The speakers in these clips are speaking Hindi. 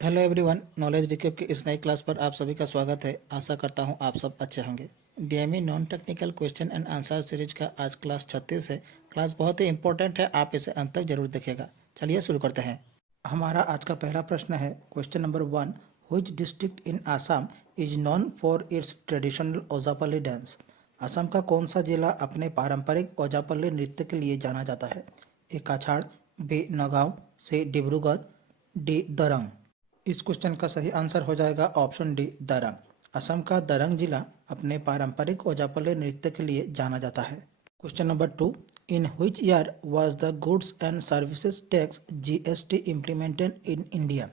हेलो एवरीवन, नॉलेज रिकेप की इस नई क्लास पर आप सभी का स्वागत है। आशा करता हूं आप सब अच्छे होंगे। DME non technical question and answer series का आज क्लास 36 है। क्लास बहुत ही इंपॉर्टेंट है, आप इसे अंत तक जरूर देखिएगा। चलिए शुरू करते हैं। हमारा आज का पहला प्रश्न है question number 1। Which district in Assam is known for its traditional Ojapali dance? Assam का कौन सा जिला अपने पारंपरिक ओजापल्ली नृत्य के लिए जाना जाता है? ए काछाड़, बी नगांव, सी डिब्रूगढ़, डी दरंग। इस क्वेश्चन का सही आंसर हो जाएगा ऑप्शन डी दरंग। असम का दरंग जिला अपने पारंपरिक ओजापल्ली नृत्य के लिए जाना जाता है। Question number 2। In which year was the goods and services tax GST implemented in India?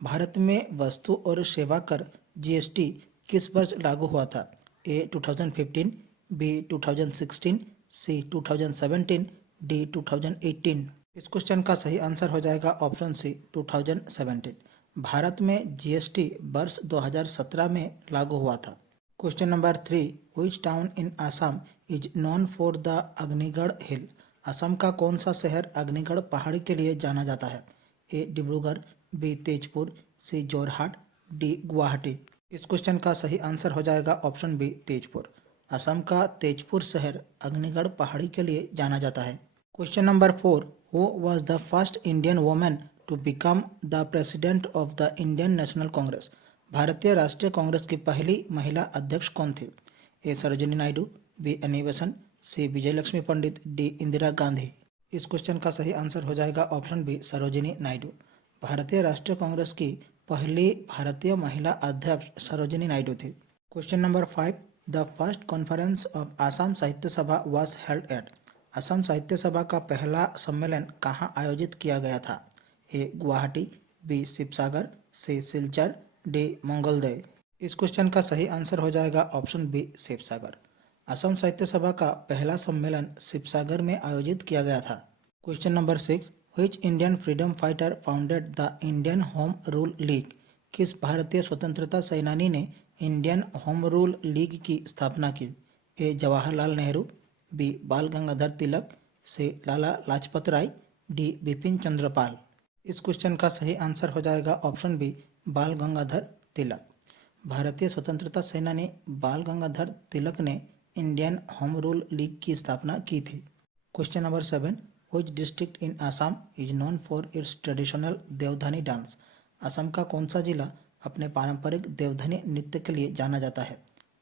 Bharat में वस्तु और सेवा कर जीएसटी किस वर्ष लागू हुआ था? ए 2015, बी 2016, सी 2017, डी 2018। इस क्वेश्चन का सही आंसर हो जाएगा ऑप्शन सी 2017। भारत में जीएसटी वर्ष 2017 में लागू हुआ था। Question number 3। Which town in Assam is known for the Agnigarh hill? Assam का कौन सा शहर अग्निगढ़ पहाड़ी के लिए जाना जाता है? ए डिब्रूगढ़, बी तेजपुर, सी जोरहाट, डी गुवाहाटी। इस क्वेश्चन का सही आंसर हो जाएगा ऑप्शन बी तेजपुर। असम का तेजपुर शहर अग्निगढ़ पहाड़ी के लिए जाना जाता है। Question number 4। Who was the first Indian women to become the president of the Indian National Congress? भारतीय राष्ट्रीय कांग्रेस की पहली महिला अध्यक्ष कौन थी? A Sarojini Naidu, B Annie Besant, C Vijayalakshmi Pandit, D Indira Gandhi. इस क्वेश्चन का सही आंसर हो जाएगा ऑप्शन बी सरोजिनी नायडू। भारतीय राष्ट्रीय कांग्रेस की पहली भारतीय महिला अध्यक्ष सरोजिनी नायडू थी। Question number 5। The first conference of Assam साहित्य सभा was held at? Assam Sahitya सभा का पहला सम्मेलन कहाँ आयोजित किया गया था? ए गुवाहाटी, बी शिवसागर, सी सिलचर, डी मंगलदय। इस क्वेश्चन का सही आंसर हो जाएगा ऑप्शन बी शिवसागर। असम साहित्य सभा का पहला सम्मेलन शिवसागर में आयोजित किया गया था। Question number 6। Which Indian freedom fighter founded the Indian home rule league? किस भारतीय स्वतंत्रता सेनानी ने इंडियन होम रूल लीग की स्थापना की? ए जवाहरलाल नेहरू, बी बाल गंगाधर तिलक, सी लाला लाजपत राय, डी बिपिन चंद्रपाल। इस क्वेश्चन का सही आंसर हो जाएगा ऑप्शन बी बाल गंगाधर तिलक। भारतीय स्वतंत्रता सेनानी बाल गंगाधर तिलक ने इंडियन होम रूल लीग की स्थापना की थी। Question number 7। Which district in Assam is known for its traditional Deodhani dance? Assam का कौन सा जिला अपने पारंपरिक देवधनी नृत्य के लिए जाना जाता है?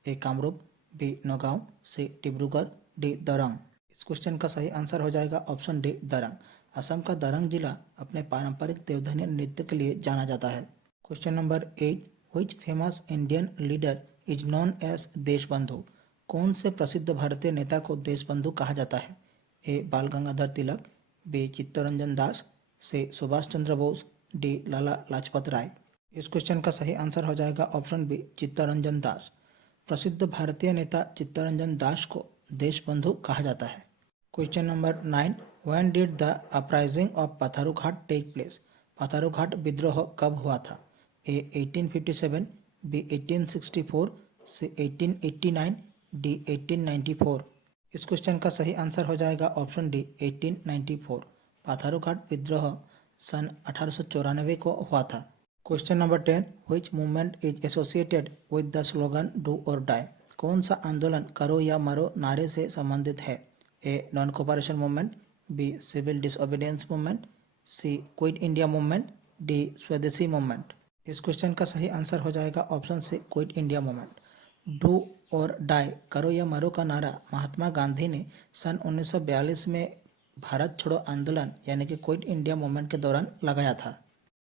ए कामरूप, बी नौगांव, सी डिब्रूगढ़, डी दरंग। इस क्वेश्चन का सही आंसर हो जाएगा ऑप्शन डी दरंग। असम का दरंग जिला अपने पारंपरिक देवधनी नृत्य के लिए जाना जाता है। Question number 8। Which famous Indian leader is known as Deshbandhu? कौन से प्रसिद्ध भारतीय नेता को देशबंधु कहा जाता है? ए बाल गंगाधर तिलक, बी चित्तरंजन दास, सी सुभाष चंद्र बोस, डी लाला लाजपत राय। इस क्वेश्चन का सही आंसर हो जाएगा ऑप्शन बी चित्तरंजन दास। प्रसिद्ध भारतीय नेता चित्तरंजन दास को देशबंधु कहा जाता है। Question number 9। When did the uprising of Patharughat take place? Patharughat विद्रोह कब हुआ था? A 1857, B 1864, C 1889, D 1894। इस क्वेश्चन का सही आंसर हो जाएगा ऑप्शन डी 1894। पथारूघाट विद्रोह सन 1894 को हुआ था। Question number 10। Which movement is associated with the slogan do और डाई? कौन सा आंदोलन करो या मरो नारे से संबंधित है? A non cooperation movement, B civil disobedience movement, C quit India movement, D Swadeshi movement. इस क्वेश्चन का सही आंसर हो जाएगा option C quit India movement. Do और डाई करो या मरो का नारा महात्मा गांधी ने सन 1942 में भारत छोड़ो आंदोलन यानी कि क्विट इंडिया मूवमेंट के दौरान लगाया था।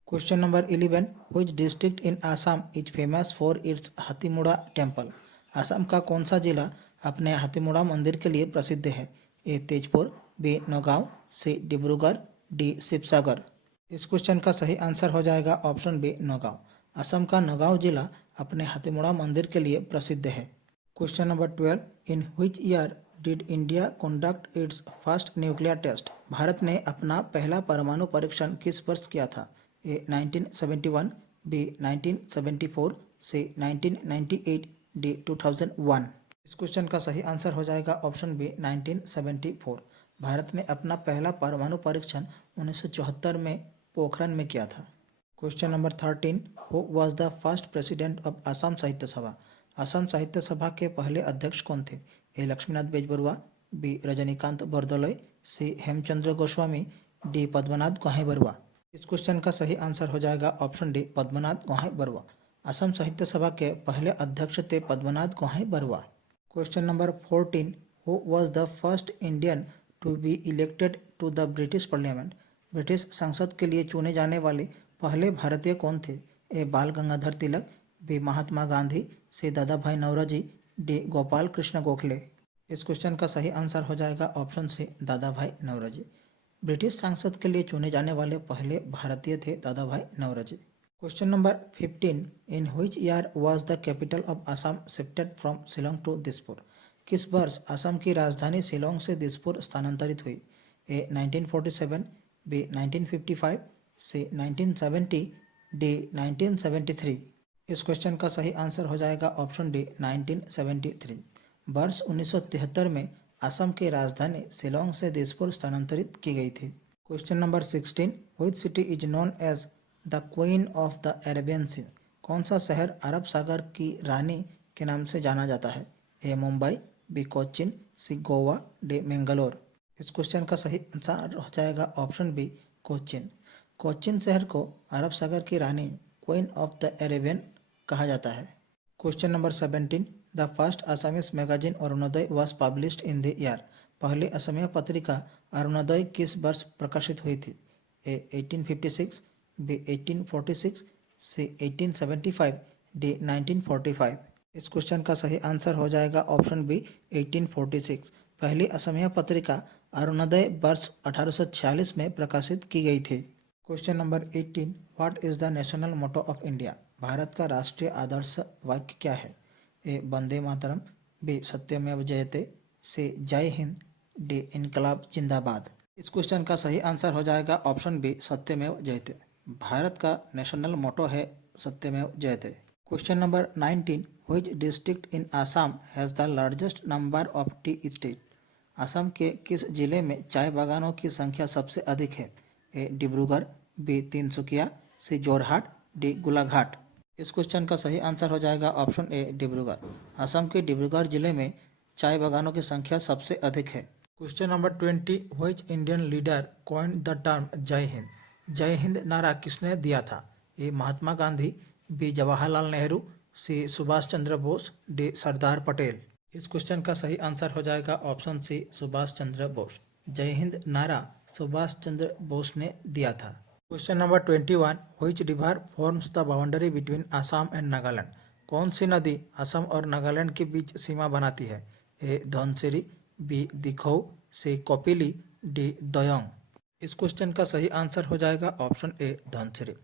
Question number 11। Which district in Assam is famous for its Hathimura temple? Assam का कौन सा जिला अपने हाथीमुड़ा मंदिर के लिए प्रसिद्ध है? ए तेजपुर, बी नौगांव, सी डिब्रूगढ़, डी शिवसागर। इस क्वेश्चन का सही आंसर हो जाएगा ऑप्शन बी नौगांव। असम का नौगांव जिला अपने हाथीमुड़ा मंदिर के लिए प्रसिद्ध है। Question number 12। In which year did India conduct its first nuclear test? Bharat ने अपना पहला परमाणु परीक्षण किस वर्ष किया था? A 1971, B 1974, C 1998, D 2001। इस क्वेश्चन का सही आंसर हो जाएगा ऑप्शन बी 1974। भारत ने अपना पहला परमाणु परीक्षण 1974 में पोखरण में किया था। Question number 13, who was the first president of Assam Sahitya सभा? असम साहित्य सभा के पहले अध्यक्ष कौन थे? A Lakshminath Bezbaroa, B Rajanikanta Bordoloi, C Hemchandra Goswami, D Padmanath Gohain Baruah. इस क्वेश्चन का सही आंसर हो जाएगा ऑप्शन डी, पद्मनाथ गोहाई बरुआ। असम साहित्य सभा के पहले अध्यक्ष थे Padmanath Gohain Baruah. Question number 14, who was the first Indian to be elected to the British parliament? British संसद के लिए चुने जाने वाले पहले भारतीय कौन थे? ए बाल गंगाधर तिलक, बी महात्मा गांधी, सी दादा भाई नौरोजी, डी गोपाल कृष्ण गोखले। इस क्वेश्चन का सही आंसर हो जाएगा ऑप्शन सी, दादा भाई नौरोजी। ब्रिटिश सांसद के लिए चुने जाने वाले पहले भारतीय थे Dadabhai Naoroji. Question number 15, in which year was the capital of Assam shifted from Shillong to Dispur? किस वर्ष असम की राजधानी शिलोंग से दिसपुर स्थानांतरित हुई? ए 1947, बी 1955, सी 1970, डी 1973। इस क्वेश्चन का सही आंसर हो जाएगा ऑप्शन डी, 1973। वर्ष 1973 में असम की राजधानी शिलोंग से दिसपुर स्थानांतरित की गई थी। Question number 16, which city is known as the queen of the Arabian sea? कौन सा शहर अरब सागर की रानी के नाम से जाना जाता है? ए मुंबई, बी कोचिन, सी गोवा, डी मैंगलोर। इस क्वेश्चन का सही आंसर हो जाएगा ऑप्शन बी, कोचिन। कोचिन शहर को अरब सागर की रानी, क्वीन ऑफ द अरेबियन कहा जाता है। Question number 17, the first Assamese magazine Arunodoi was published in the year? पहली असमिया पत्रिका अरुणोदय किस वर्ष प्रकाशित हुई थी? A 1856, B 1846, C 1875, D 1945। इस क्वेश्चन का सही आंसर हो जाएगा ऑप्शन बी, 1846। पहली असमिया पत्रिका अरुणोदय वर्ष 1846 में प्रकाशित की गई थी। Question number 18, what is the national motto of India? Bharat का राष्ट्रीय आदर्श वाक्य क्या है? ए वंदे मातरम, बी सत्यमेव जयते, सी जय हिंद, डी इनकलाब जिंदाबाद। इस क्वेश्चन का सही आंसर हो जाएगा ऑप्शन बी, सत्यमेव जयते। भारत का नेशनल मोटो है सत्यमेव जयते। Question number 19, which district in Assam has the largest number of T state? Assam के किस जिले में चाय बागानों की संख्या सबसे अधिक है? ए डिब्रूगढ़, बी तिनसुकिया, सी जोरहाट, डी गोलाघाट। इस क्वेश्चन का सही आंसर हो जाएगा ऑप्शन ए, डिब्रूगढ़। असम के डिब्रूगढ़ जिले में चाय बागानों की संख्या सबसे अधिक है। Question number 20, which Indian leader coined the term जय हिंद? जय हिंद नारा किसने दिया था? ए महात्मा गांधी, बी जवाहरलाल नेहरू, सी सुभाष चंद्र बोस, डी सरदार पटेल। इस क्वेश्चन का सही आंसर हो जाएगा ऑप्शन सी, सुभाष चंद्र बोस। जय हिंद नारा सुभाष चंद्र बोस ने दिया था। Question number 21, which river forms the boundary between Assam and Nagaland? कौन सी नदी असम और नागालैंड के बीच सीमा बनाती है? ए धनसिरी, बी दिखौ, सी कपिली, डी दयोंग। इस क्वेश्चन का सही आंसर हो जाएगा ऑप्शन ए, धनसिरी।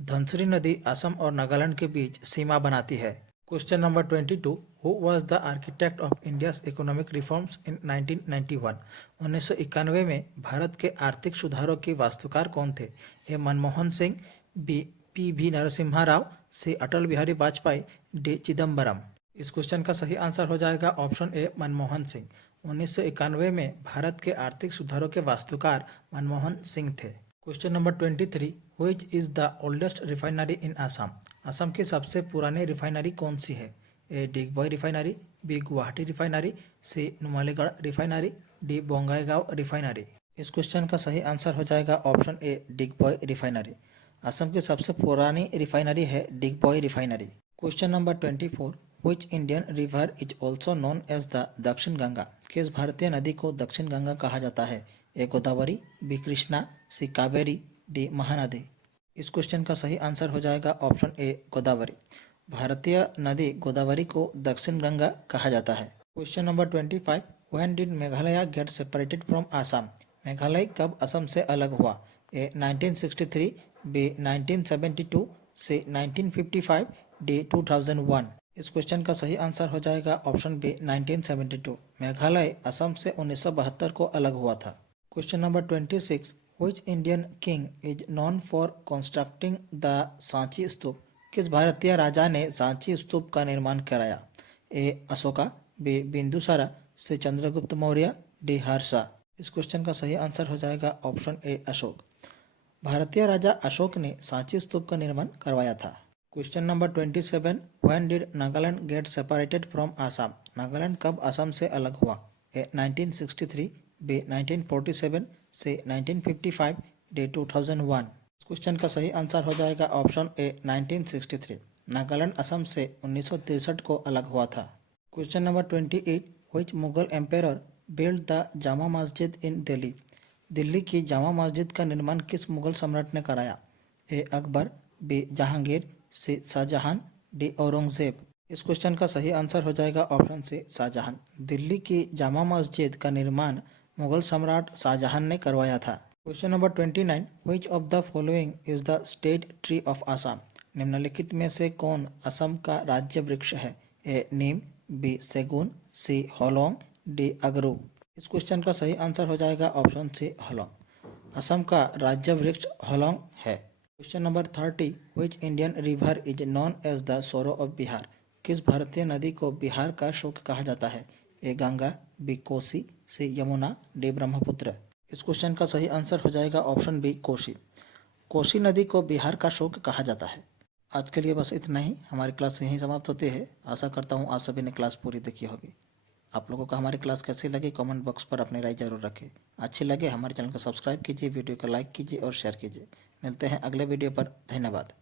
धनसिरी नदी असम और नागालैंड के बीच सीमा बनाती है। Question number 22, who was the architect of India's economic reforms in 1991? 1991 में भारत के आर्थिक सुधारों के वास्तुकार कौन थे? ए मनमोहन सिंह, बी पी नरसिम्हा राव, सी अटल बिहारी वाजपेयी, डी चिदम्बरम। इस क्वेश्चन का सही आंसर हो जाएगा ऑप्शन ए, मनमोहन सिंह। 1991 में भारत के आर्थिक सुधारों के वास्तुकार मनमोहन सिंह थे। Question number 23, which is the oldest refinery in Assam? Assam की सबसे पुरानी रिफाइनरी कौन सी है? A Digboi refinery, B Guwahati refinery, C Numaligarh refinery, D Bongaigaon refinery. इस क्वेश्चन का सही आंसर हो जाएगा option A, Digboi refinery. Assam की सबसे पुरानी रिफाइनरी है Digboi refinery. Question number 24, which Indian river is also known as the Dakshin Ganga? किस भारतीय नदी को दक्षिण गंगा कहा जाता है? ए गोदावरी, बी कृष्णा, सी कावेरी, डी महानदी। इस क्वेश्चन का सही आंसर हो जाएगा ऑप्शन ए, गोदावरी। भारतीय नदी गोदावरी को दक्षिण गंगा कहा जाता है। Question number 25, when did Meghalaya get separated from Assam? Meghalaya कब असम से अलग हुआ? ए 1963, बी 1972, सी 1955, डी 2001। इस क्वेश्चन का सही आंसर हो जाएगा ऑप्शन बी, 1972। मेघालय असम से 1972 को अलग हुआ था। Question number 26, which Indian king is known for constructing the Sanchi Stupa? किस भारतीय राजा ने सांची स्तूप का निर्माण कराया? A Ashoka, B Bindusara, C Chandragupta Maurya, D Harsha. इस क्वेश्चन का सही आंसर हो जाएगा ऑप्शन ए, अशोक। भारतीय राजा अशोक ने सांची स्तूप का निर्माण करवाया था। Question number 27, when did Nagaland get separated from Assam? Nagaland कब असम से अलग हुआ? ए 1963, बी 1947, सी 1955, डी 2001। क्वेश्चन का सही आंसर हो जाएगा ऑप्शन ए 1963। नागालैंड असम से 1963 को अलग हुआ था। Question number 28, which Mughal emperor build the Jama Masjid इन दिल्ली? दिल्ली की जामा मस्जिद का निर्माण किस मुगल सम्राट ने कराया? ए अकबर, बी जहांगीर, सी शाहजहां, डी औरंगजेब। इस क्वेश्चन का सही आंसर हो जाएगा ऑप्शन सी शाहजहां। दिल्ली की जामा मस्जिद का निर्माण मुगल सम्राट शाहजहां ने करवाया था। Question number 29, which of the following is the state tree of Assam? निम्नलिखित में से कौन असम का राज्य वृक्ष है? ए नीम, बी सेगुन, सी होलोंग, डी अगरू। इस क्वेश्चन का सही आंसर हो जाएगा ऑप्शन सी होलोंग। असम का राज्य वृक्ष होलोंग है। Question number 30, which Indian river is known as the sorrow of Bihar? किस भारतीय नदी को बिहार का शोक कहा जाता है? ए गंगा, बी कोसी, सी यमुना, डी ब्रह्मपुत्र। इस क्वेश्चन का सही आंसर हो जाएगा ऑप्शन बी कोसी। कोसी नदी को बिहार का शोक कहा जाता है। आज के लिए बस इतना ही। हमारी क्लास यहीं समाप्त होती है। आशा करता हूँ आप सभी ने क्लास पूरी देखी होगी। आप लोगों को हमारी क्लास कैसी लगी कमेंट बॉक्स पर अपनी राय जरूर रखें। अच्छी लगे हमारे चैनल को सब्सक्राइब कीजिए, वीडियो को लाइक कीजिए और शेयर कीजिए। मिलते हैं अगले वीडियो पर। धन्यवाद।